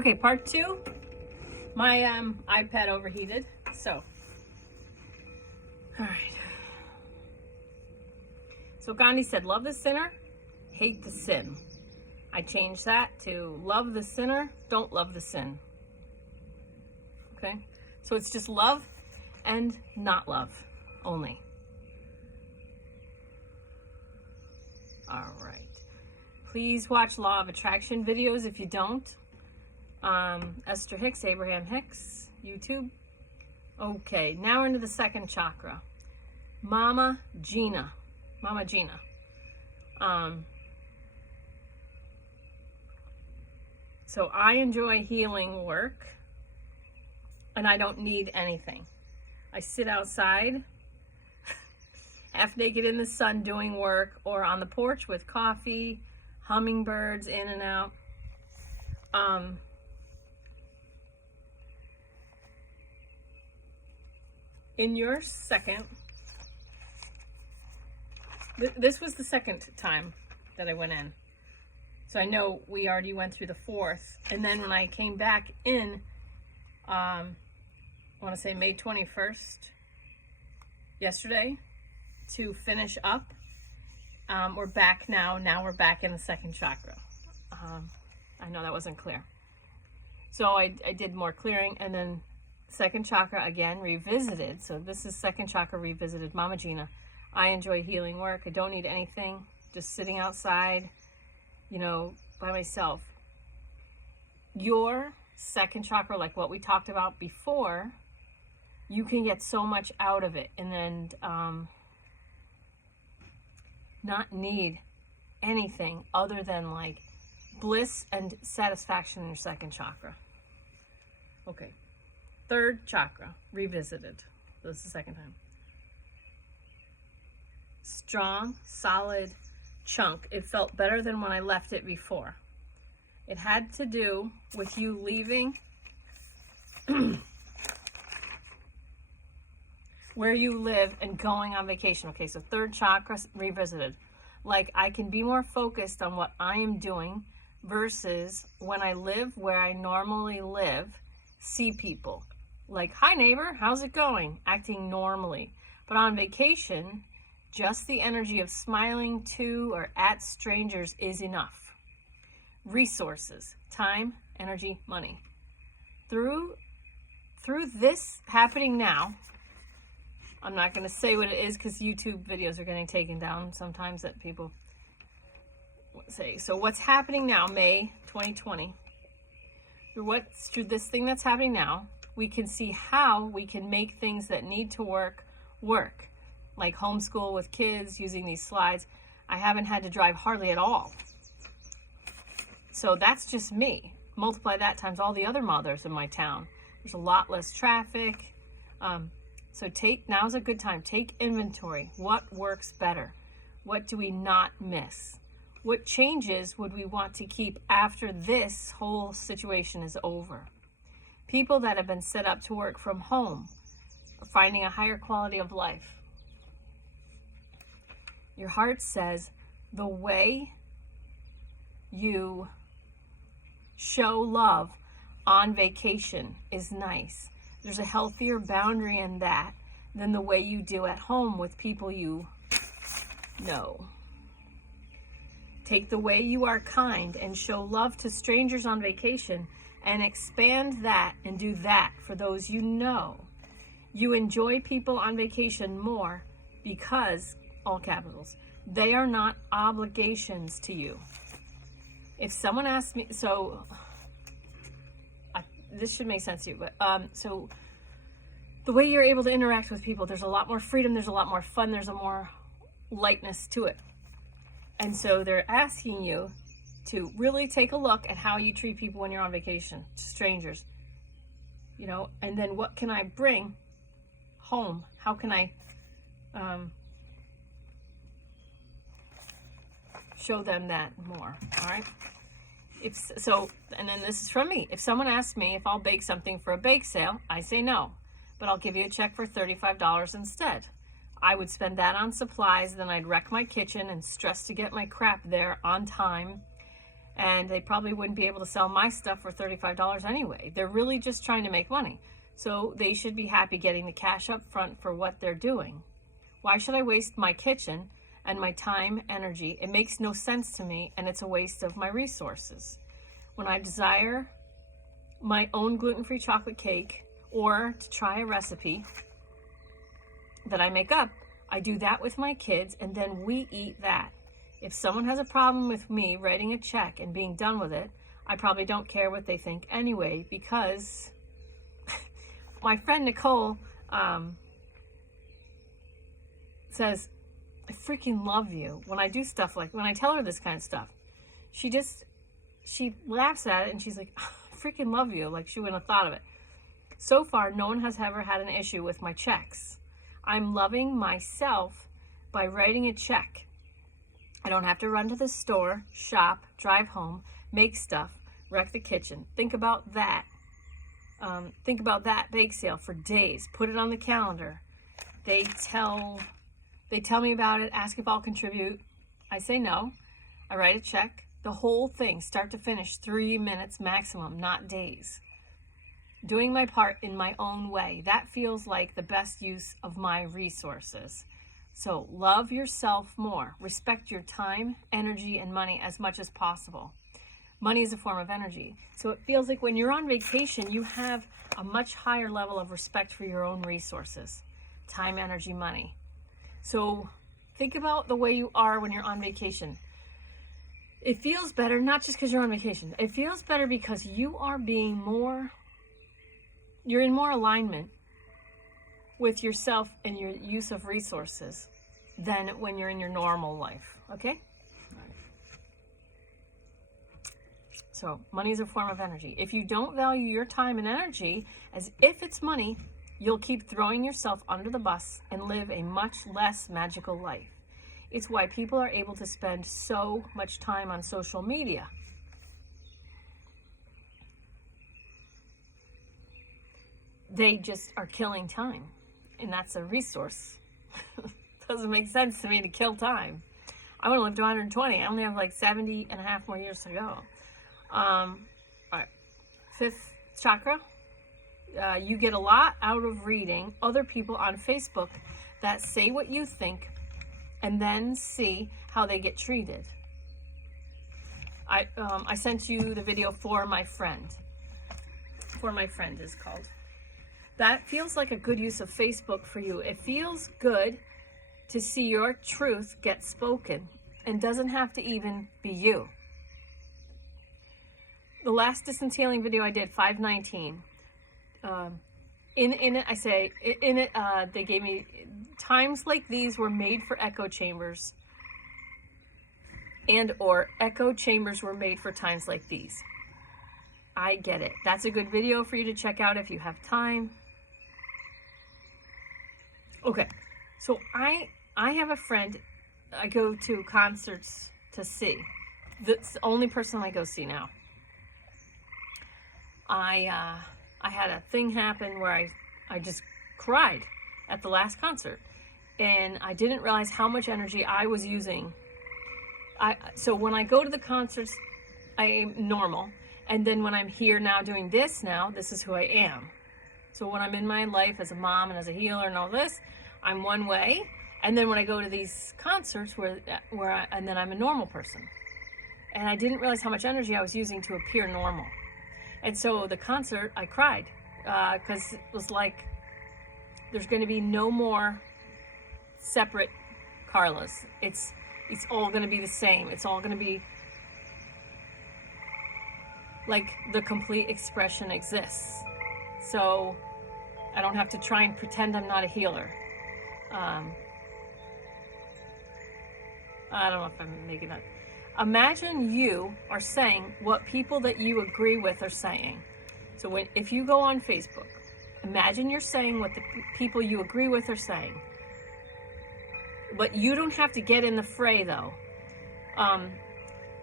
Okay, part two. My iPad overheated, so. All right. So Gandhi said, love the sinner, hate the sin. I changed that to love the sinner, don't love the sin. Okay? So it's just love and not love only. All right. Please watch Law of Attraction videos if you don't. Esther Hicks, Abraham Hicks, YouTube. Okay, now we're into the second chakra. Mama Gina. So I enjoy healing work and I don't need anything. I sit outside, half naked in the sun doing work, or on the porch with coffee, hummingbirds in and out. In your second, this was the second time that I went in. So I know we already went through the fourth. And then when I came back in, I want to say May 21st, yesterday, to finish up, we're back now. Now we're back in the second chakra. I know that wasn't clear. So I did more clearing, and then second chakra again revisited. So this is second chakra revisited. Mama Gina. I enjoy healing work. I don't need anything. Just sitting outside, by myself. Your second chakra, like what we talked about before, you can get so much out of it and then not need anything other than like bliss and satisfaction in your second chakra. Okay. Third chakra, revisited. This is the second time. Strong, solid chunk. It felt better than when I left it before. It had to do with you leaving where you live and going on vacation. Okay, so third chakra revisited. Like I can be more focused on what I am doing versus when I live where I normally live, see people. Like, hi neighbor, how's it going? Acting normally. But on vacation, just the energy of smiling to or at strangers is enough. Resources, time, energy, money. Through this happening now, I'm not going to say what it is because YouTube videos are getting taken down sometimes that people say. So what's happening now, May 2020, through this thing that's happening now, we can see how we can make things that need to work, like homeschool with kids using these slides. I haven't had to drive hardly at all. So that's just me. Multiply that times all the other mothers in my town. There's a lot less traffic. So now's a good time. Take inventory. What works better? What do we not miss? What changes would we want to keep after this whole situation is over? People that have been set up to work from home are finding a higher quality of life. Your heart says the way you show love on vacation is nice. There's a healthier boundary in that than the way you do at home with people you know. Take the way you are kind and show love to strangers on vacation and expand that and do that for those you know. You enjoy people on vacation more because, all capitals, they are not obligations to you. If someone asks me, this should make sense to you, but so the way you're able to interact with people, there's a lot more freedom, there's a lot more fun, there's a more lightness to it. And so they're asking you to really take a look at how you treat people when you're on vacation, strangers, and then what can I bring home? How can I show them that more? All right. And then this is from me. If someone asks me if I'll bake something for a bake sale, I say no, but I'll give you a check for $35 instead. I would spend that on supplies, then I'd wreck my kitchen and stress to get my crap there on time. and they probably wouldn't be able to sell my stuff for $35 anyway. They're really just trying to make money. So they should be happy getting the cash up front for what they're doing. Why should I waste my kitchen and my time, energy? It makes no sense to me, and it's a waste of my resources. When I desire my own gluten-free chocolate cake or to try a recipe that I make up, I do that with my kids, and then we eat that. If someone has a problem with me writing a check and being done with it, I probably don't care what they think anyway, because my friend Nicole says, I freaking love you. When I do stuff like, when I tell her this kind of stuff, she laughs at it and she's like, I freaking love you. Like she wouldn't have thought of it. So far, no one has ever had an issue with my checks. I'm loving myself by writing a check. I don't have to run to the store, shop, drive home, make stuff, wreck the kitchen. Think about that. Think about that bake sale for days. Put it on the calendar. They tell me about it, ask if I'll contribute. I say no. I write a check. The whole thing, start to finish, 3 minutes maximum, not days. Doing my part in my own way. That feels like the best use of my resources. So love yourself more. Respect your time, energy, and money as much as possible. Money is a form of energy. So it feels like when you're on vacation, you have a much higher level of respect for your own resources. Time, energy, money. So think about the way you are when you're on vacation. It feels better, not just because you're on vacation. It feels better because you are you're in more alignment with yourself and your use of resources than when you're in your normal life, okay? So money is a form of energy. If you don't value your time and energy as if it's money, you'll keep throwing yourself under the bus and live a much less magical life. It's why people are able to spend so much time on social media. They just are killing time, and that's a resource. Doesn't make sense to me to kill time. I want to live to 120. I only have like 70 and a half more years to go. All right. 5th chakra. You get a lot out of reading other people on Facebook that say what you think and then see how they get treated. I sent you the video For My Friend. For My Friend is called. That feels like a good use of Facebook for you. It feels good to see your truth get spoken and doesn't have to even be you. The last distance healing video I did, 519. In it, they gave me times like these were made for echo chambers, and or echo chambers were made for times like these. I get it. That's a good video for you to check out if you have time. Okay, so I have a friend I go to concerts to see. That's the only person I go see now. I had a thing happen where I just cried at the last concert, and I didn't realize how much energy I was using. So when I go to the concerts, I am normal, and then when I'm here now doing this is who I am. So when I'm in my life as a mom and as a healer and all this, I'm one way, and then when I go to these concerts and then I'm a normal person, and I didn't realize how much energy I was using to appear normal. And so the concert, I cried because it was like there's going to be no more separate Carlas. It's all going to be the same. It's all going to be like the complete expression exists. So I don't have to try and pretend I'm not a healer. I don't know if I'm making that. Imagine you are saying what people that you agree with are saying. So if you go on Facebook, imagine you're saying what the people you agree with are saying. But you don't have to get in the fray, though.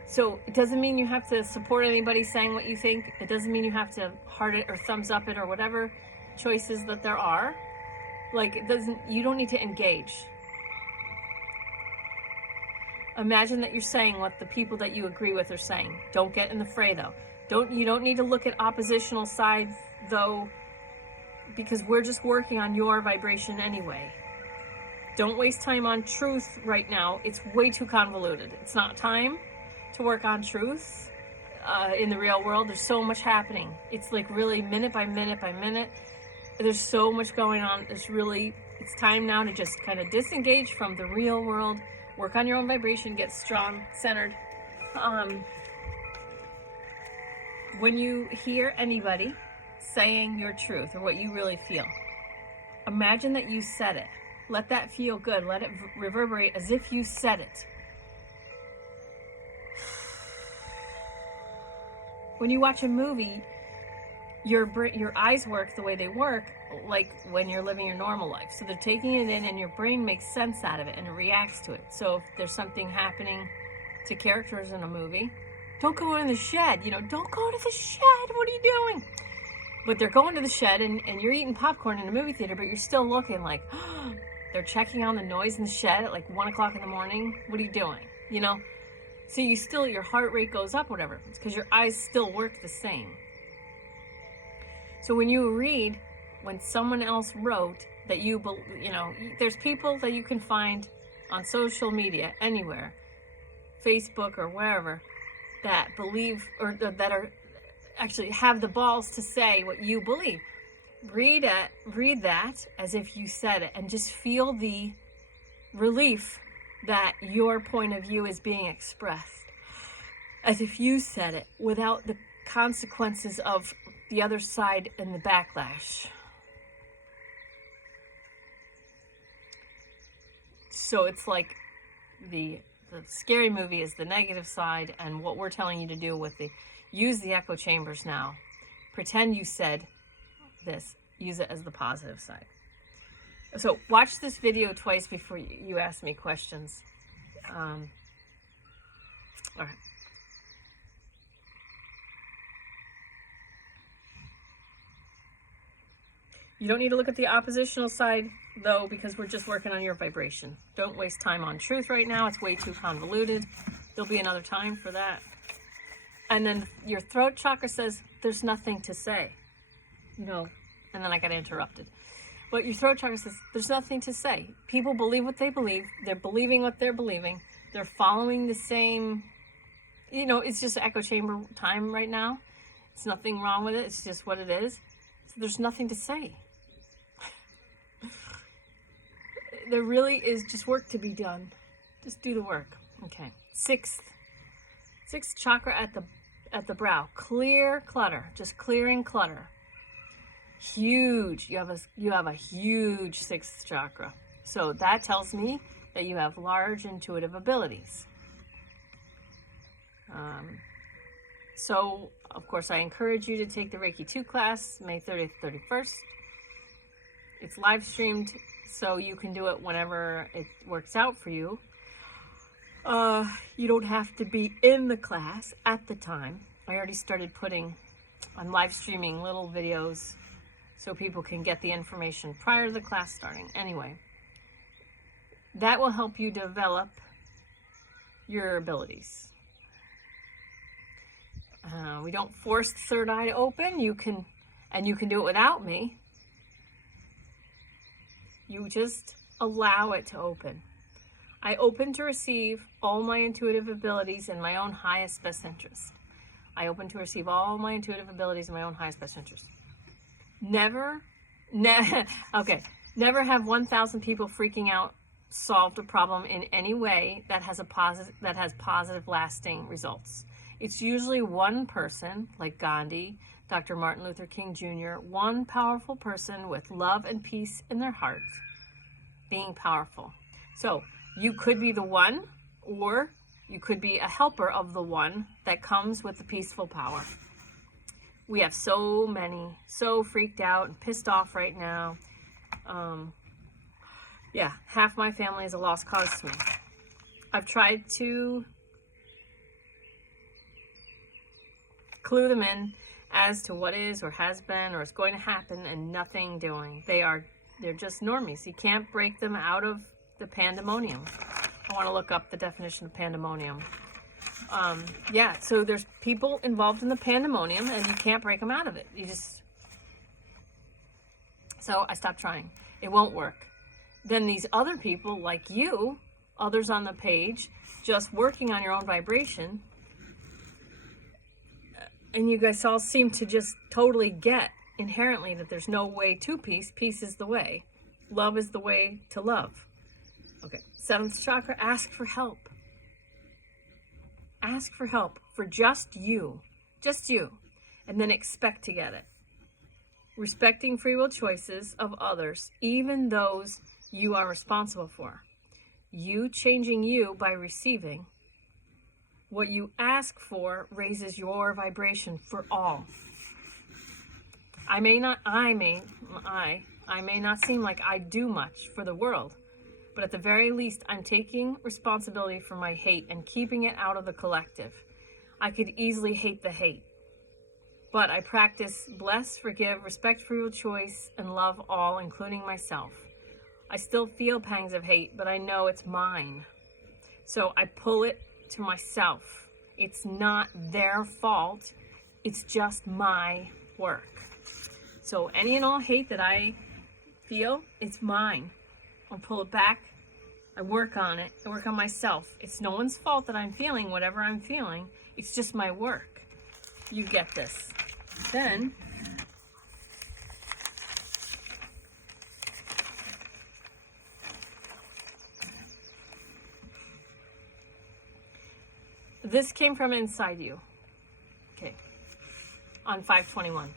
So it doesn't mean you have to support anybody saying what you think. It doesn't mean you have to heart it or thumbs up it or whatever choices that there are. Like, you don't need to engage. Imagine that you're saying what the people that you agree with are saying. Don't get in the fray, though. You don't need to look at oppositional sides, though, because we're just working on your vibration anyway. Don't waste time on truth right now. It's way too convoluted. It's not time to work on truth in the real world. There's so much happening. It's like really minute by minute by minute. There's so much going on. It's time now to just kind of disengage from the real world, work on your own vibration, get strong, centered. When you hear anybody saying your truth or what you really feel, imagine that you said it. Let that feel good. Let it reverberate as if you said it. When you watch a movie, your eyes work the way they work, like when you're living your normal life. So they're taking it in, and your brain makes sense out of it and it reacts to it. So if there's something happening to characters in a movie, don't go in the shed. Don't go to the shed. What are you doing? But they're going to the shed, and you're eating popcorn in a movie theater, but you're still looking like, they're checking on the noise in the shed at like 1 o'clock in the morning. What are you doing? So your heart rate goes up, whatever. It's because your eyes still work the same. So when you read, when someone else wrote that there's people that you can find on social media, anywhere, Facebook or wherever, that believe or that are actually have the balls to say what you believe. Read that as if you said it, and just feel the relief that your point of view is being expressed as if you said it, without the consequences of the other side and the backlash. So it's like the scary movie is the negative side, and what we're telling you to do with use the echo chambers now. Pretend you said this. Use it as the positive side. So watch this video twice before you ask me questions. All right. You don't need to look at the oppositional side, though, because we're just working on your vibration. Don't waste time on truth right now. It's way too convoluted. There'll be another time for that. And then your throat chakra says there's nothing to say. And then I got interrupted. But your throat chakra says there's nothing to say. People believe what they believe. They're believing what they're believing. They're following the same, it's just echo chamber time right now. It's nothing wrong with it. It's just what it is. So there's nothing to say. There really is just work to be done. Just do the work. Okay. Sixth chakra at the brow. Clear clutter. Just clearing clutter. Huge. You have a huge sixth chakra. So that tells me that you have large intuitive abilities. So of course I encourage you to take the Reiki 2 class May 30th, 31st. It's live streamed, so you can do it whenever it works out for you. You don't have to be in the class at the time. I already started I'm live streaming little videos so people can get the information prior to the class starting. Anyway, that will help you develop your abilities. We don't force the third eye to open. You can do it without me. You just allow it to open. I open to receive all my intuitive abilities in my own highest best interest. I open to receive all my intuitive abilities in my own highest best interest. Never have 1,000 people freaking out solved a problem in any way that has positive lasting results. It's usually one person, like Gandhi, Dr. Martin Luther King Jr., one powerful person with love and peace in their heart, being powerful. So you could be the one, or you could be a helper of the one that comes with the peaceful power. We have so many, so freaked out and pissed off right now. Half my family is a lost cause to me. I've tried to clue them in as to what is or has been or is going to happen, and nothing doing. They're just normies. You can't break them out of the pandemonium. Oh, want to look up the definition of pandemonium. Yeah, so there's people involved in the pandemonium, and you can't break them out of it. So I stopped trying. It won't work. Then these other people, like you, others on the page, just working on your own vibration, and you guys all seem to just totally get inherently that there's no way to peace. Peace is the way. Love is the way to love. Okay, 7th chakra, ask for help. Ask for help for just you, and then expect to get it. Respecting free will choices of others, even those you are responsible for. You changing you by receiving. What you ask for raises your vibration for all. I may not seem like I do much for the world, but at the very least, I'm taking responsibility for my hate and keeping it out of the collective. I could easily hate the hate, but I practice bless, forgive, respect free will choice, and love all, including myself. I still feel pangs of hate, but I know it's mine. So I pull it to myself. It's not their fault. It's just my work. So any and all hate that I feel, it's mine. I'll pull it back. I work on it. I work on myself. It's no one's fault that I'm feeling whatever I'm feeling. It's just my work. You get this. Then this came from inside you. Okay. On 5/21.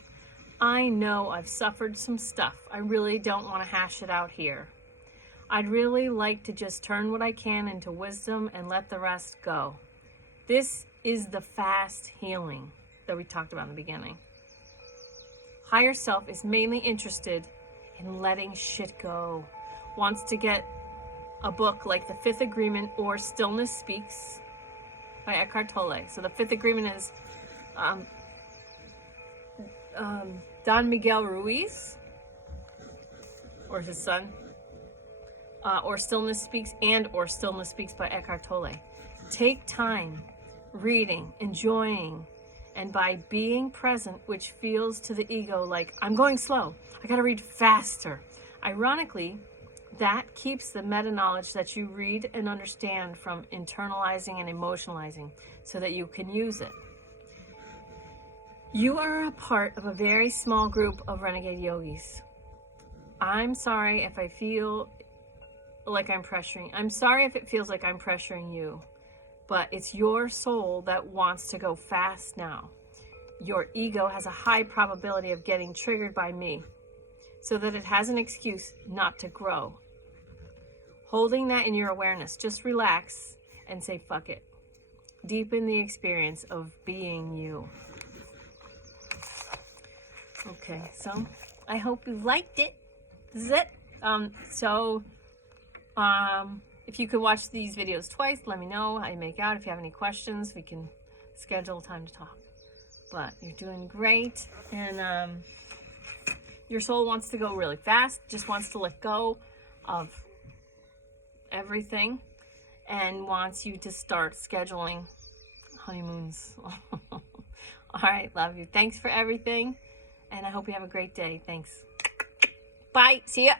I know I've suffered some stuff. I really don't want to hash it out here. I'd really like to just turn what I can into wisdom and let the rest go. This is the fast healing that we talked about in the beginning. Higher self is mainly interested in letting shit go. Wants to get a book like The Fifth Agreement or Stillness Speaks by Eckhart Tolle. So the Fifth Agreement is Don Miguel Ruiz, or his son, or Stillness Speaks by Eckhart Tolle. Take time reading, enjoying, and by being present, which feels to the ego like, I'm going slow, I gotta read faster. Ironically, that keeps the meta-knowledge that you read and understand from internalizing and emotionalizing so that you can use it. You are a part of a very small group of renegade yogis. I'm sorry if I feel like I'm pressuring. I'm sorry if it feels like I'm pressuring you, but it's your soul that wants to go fast now. Your ego has a high probability of getting triggered by me, so that it has an excuse not to grow. Holding that in your awareness, just relax and say, fuck it. Deepen the experience of being you. Okay, so I hope you liked it. This is it. If you could watch these videos twice, let me know how you make out. If you have any questions, we can schedule time to talk. But you're doing great, and your soul wants to go really fast, just wants to let go of everything, and wants you to start scheduling honeymoons. All right, love you. Thanks for everything, and I hope you have a great day. Thanks. Bye. See ya.